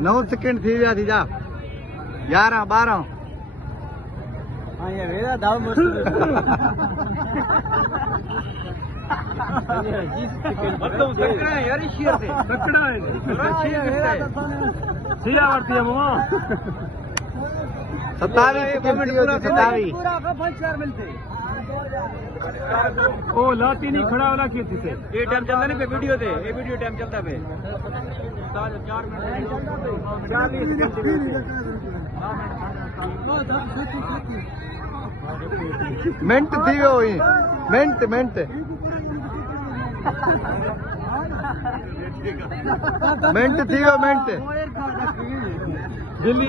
नौ second थी विया थी जा 11 12 हाँ यार मेरा दाव मस्त यार शेर थे तकड़ा है सिया वर्ती है मामा 27 सेकंड पूरा का 5 मिलते ओ लाती नहीं खड़ा वाला की थी से ये टाइम चलता नहीं पे वीडियो थे ये वीडियो टाइम चलता पे 40 मिनट थी हुई मिनट मिनट मिनट थी वो मिनट दिल्ली